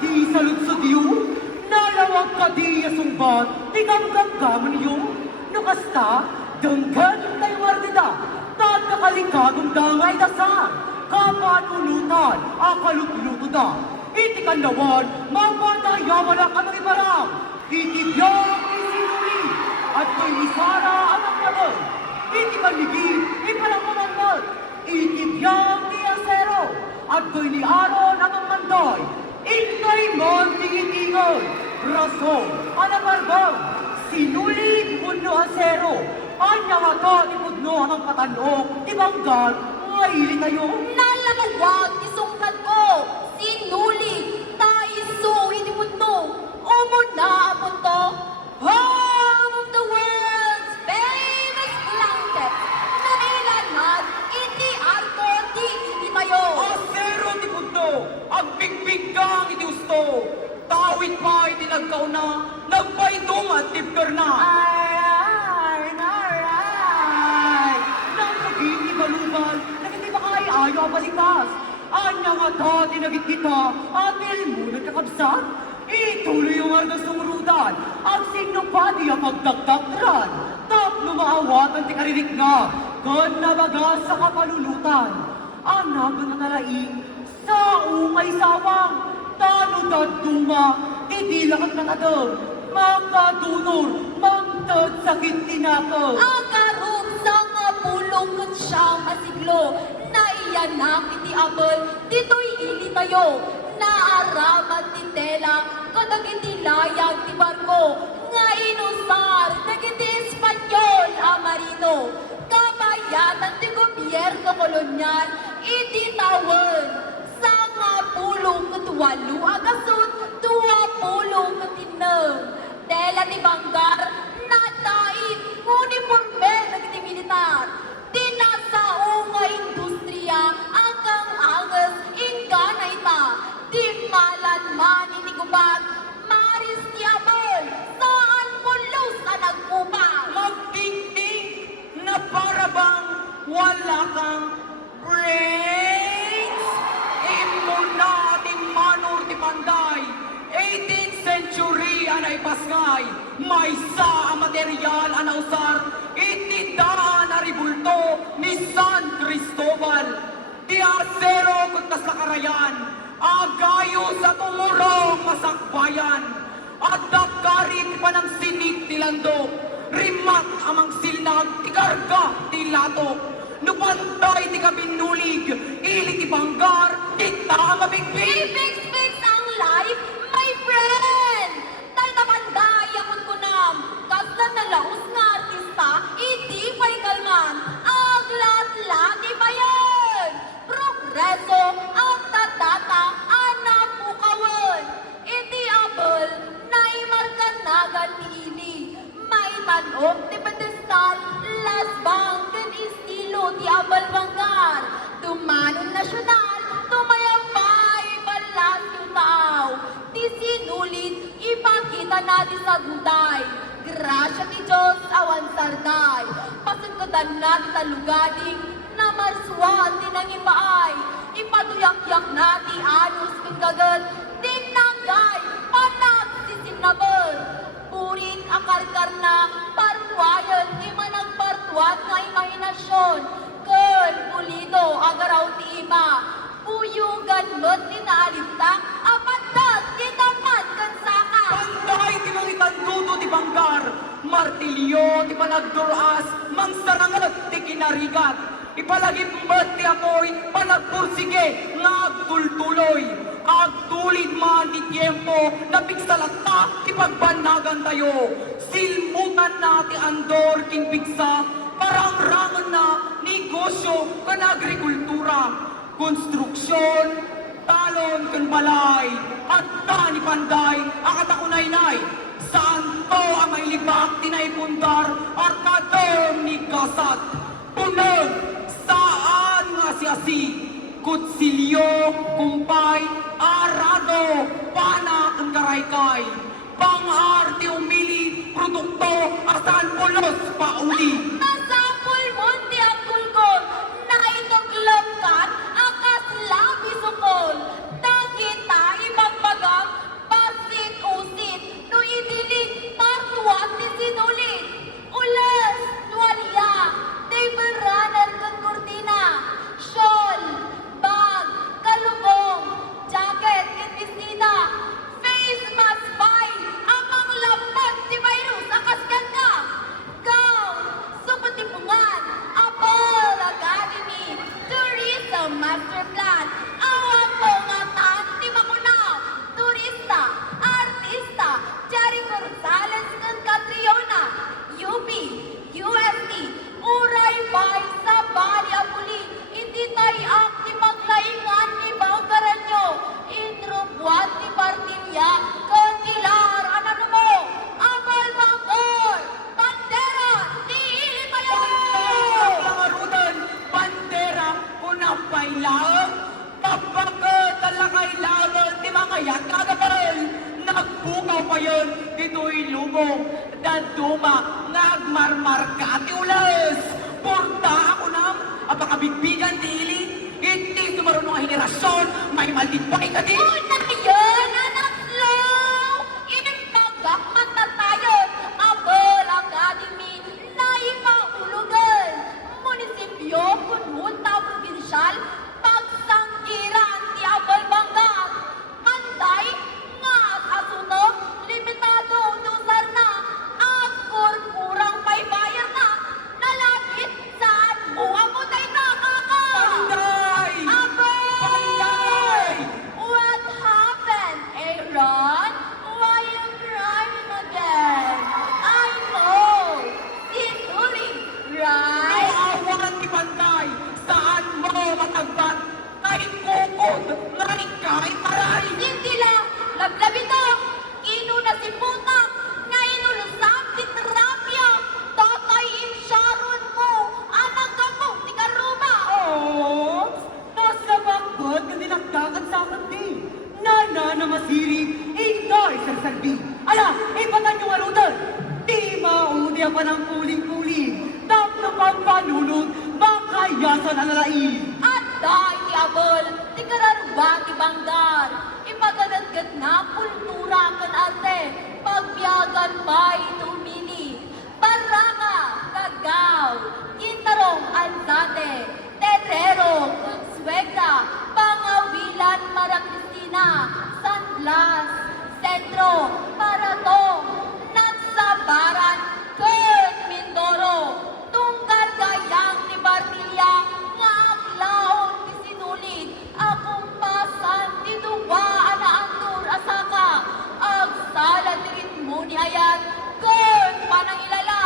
di saludsod yu, nalawag ka di yasumbat, di gamgamgaman yu, no kasta, denggan tayo mardida, tatakalikagong dangay dasar, kapanulutan, akalutluto da, iti kandawan, mapadayaman ang kanang ibarang, itibiyang isinuli, at ko'y isara ang naman, iti kanligid, ipalamangal, itibiyang ni asero, at ko'y ni Aron ang mandoy, ikay mon tingin-ingon, rason, anabarbang, sinulit puno asero, anya nga ka ni pudno ang patanok, ibanggan, maili tayo. Nalalawag isungkat ko, sinuli, taiso, hindi mo to, umod na apon to, home of the world's famous blanket, na ilanad, iti arko, di hindi tayo. Asero ti pudno, ang bigbiggang iti usto, tawid pa iti nagkauna, nagpaidong at tipker na. Aray! Nang naging ibalugan, nagiti ba kay ayaw balikas? Anya nga dati nagit kita, atil mo nagkakabsat? Ituloy yung argas ng rudan, ang sino pa di ang magdagdagran. Tapno maawat ang tikaririk na, kan nabaga sa kapalulutan. Anag na nalaing, sa umay sawang, tano daduma, idilakat ng adong, makadunor, mangtad sakit tinako. Agarum sa nga pulong kun siyang masiglo, na iyanak iti abel, dito'y ili tayo, naaramat ti tela, kadag iti layag ti barko, nga inusar, nagiti Espanyol a marino, kabayatan ti gobyerno kolonyal, iti tawon, sa nga pulong katuwalo, agasot, 20 katinang, tela ti banggar, nadain, uniforme nagiti militar, tinasaong nga industriya, agang angas, ingga na ita, di malan man inigubat, maris ti abel, saan pulos na nagpupang. Magtingting na para bang wala kang brains? Imo nating manor ti panday, 18th century anay pasngay, may sa material anausar, itindaan na ribulto ni San Cristobal. Ti asero kuntas na karayan, agayo sa tumurong masakbayan, at dakarit pa ng sinig ti landok, rimat amang silnag ti karga ti latok, nupantay ti kabinulig, ili ti banggar, kita mabigbig. Fix ang life, my friend! Tal napanday akong kunam, kasta nalaos nga artista, iti pa'y kalman, aglat-lat ibayan! Progreso ang tatata, anak pukawan, iti abel, na imarkanagan ni ini, may tanong ti pedestal, lasbang, kan estilo ti abel banggar, tumanon nasyonal, tumayabay, balas yung tao, ti sinulit, ipakita natin sa duday, grasya ti Diyos awan sarday, pasagkadan natin sa lugading, na marswan din ang ipaay, ipatuyak-yak natin anus kung gagad, tinagay, panag sisimnabal, purit akarkar na, parwayan, di man nagpartuat nga imahinasyon, ken pulido agaraw ti ima, puyugan mo't tinaaliptak, apatat kitapat kan saka. Pantay ti mangitandudo ti banggar, martilyo ti panagduras, mangsarangat ti kinarigat, ipalagip met ti apoy, panagpursige, nga agtultuloy, agtulid man ti tiempo, napigsalata ti pagbanagan tayo, silmutan na ti andor kinpigsa, parangrangan na negosyo kan agrikultura, konstruksyon, talon kan balay, at tani panday, akatakunay-nay, saan to ang may libak tinaipundar, arkadong ni kasat, punong, saan nga si kutsilyo, kumpay, arado, panak ang karaykay, pang-arte umili, produkto, asan pulos pauli. Nasapul munti ang kulkol, na ituklog kat, akas labi sukol, dagita ibagbagang, bukaw pa yun, dito'y lubong, daduma, ngagmarmar ka, ati ulas. Porta ako nang, apakabigbigan dili, hindi sumarunong ang henerasyon, may maldipay ka din. Una yun, anak slow! Inimpagak matatayon, abel academy, na ipaulugan. Munisipyo, kunhunta, provinsyal, pagsanggiran, ti abel banggat. Anday, nga asunog, limitado, dusar na, at kurang pay bayar na, nalagit saan mo amutay na, kaka! Panday! Abel! Panday! What happened, Aaron? Why you crying again? I know. Sinuri, right? Naawan ni Panday, saan mo matagbat? Kay kukod, ngay kay taray! Hindi lang. Lablabito. Ino na si Putak. Nga inulusam si Terapia. Tatay in Sharon mo. Anak ka mo, ti Karuma. Oh, nasa bakbot na dinagdagan sa akin din. Nana na masiri, ingay sa sarbi. Ala, ipatan yung arutan. Di maudi pa ng puling-puling. Tapos pagpanunod, makayasan ang nalain. At dahil ti Abel, ti Kararuba, ti Banggar. Ipaganagad na kultura kan arte. Pagbiyagan pa itumili. Baraka, Kagaw, Kintarong, Alzate, Terrero, Consuegra, Pangawilan, Maracristina, San Blas, Sentro, Paratong, Nagsabaran, Kurt Mindoro, Tunggal Gayang ni Bartilla, nga aklaon ni Sinulid, akong pasan ni Duwaan na Antur Asaka, agsala ni ritmo ni Ayat, Kurt Panangilala,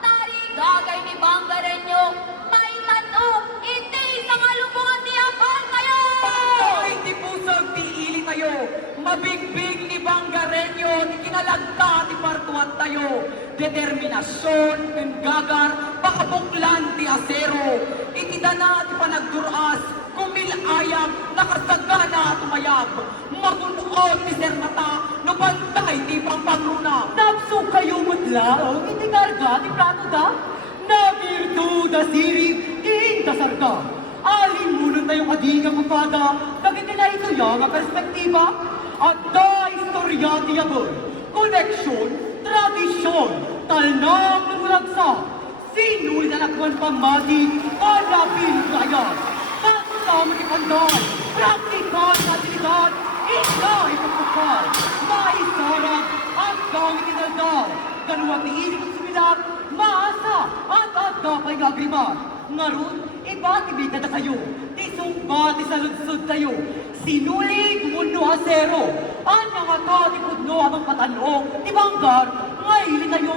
Tarigagay ni Bangarenyo, may tanong, hindi sa kalubungan ni Abel kayo! Panday ti pusag ti ili tayo, mabigbig ni Bangarenyo, ti kinalagta ti partuan tayo, determinasyon, gagar, pakabuklan ti asero, itidana ti panagduras, kumilayam, nakasagana tumayab, magunod ti sermata, no bantay ti pangpangruna. Napso kayo matlaong, iti karga ti plato da, na virtuda sirip, intasar ka. Alin muna tayo kadigang upada, kagiti na ito yung perspektiba, at da istorya ti abon, koneksyon, tradisyon, talnang lumulagsa, sinul na nakwan pamati, alapin kaya, kasama ni Panday, praktikal na tiligan, ikay pagkakal, maisarap, at gamit inaldal, ganwa ti ilig sumilat, maasa, at agapay gagriman, ngayon, iba't ibig na kayo, tisumba, tisaludsod tayo, sinulig, mundo asero, ang mga katipod no abang patanong, tibanggar, ngayon kayo,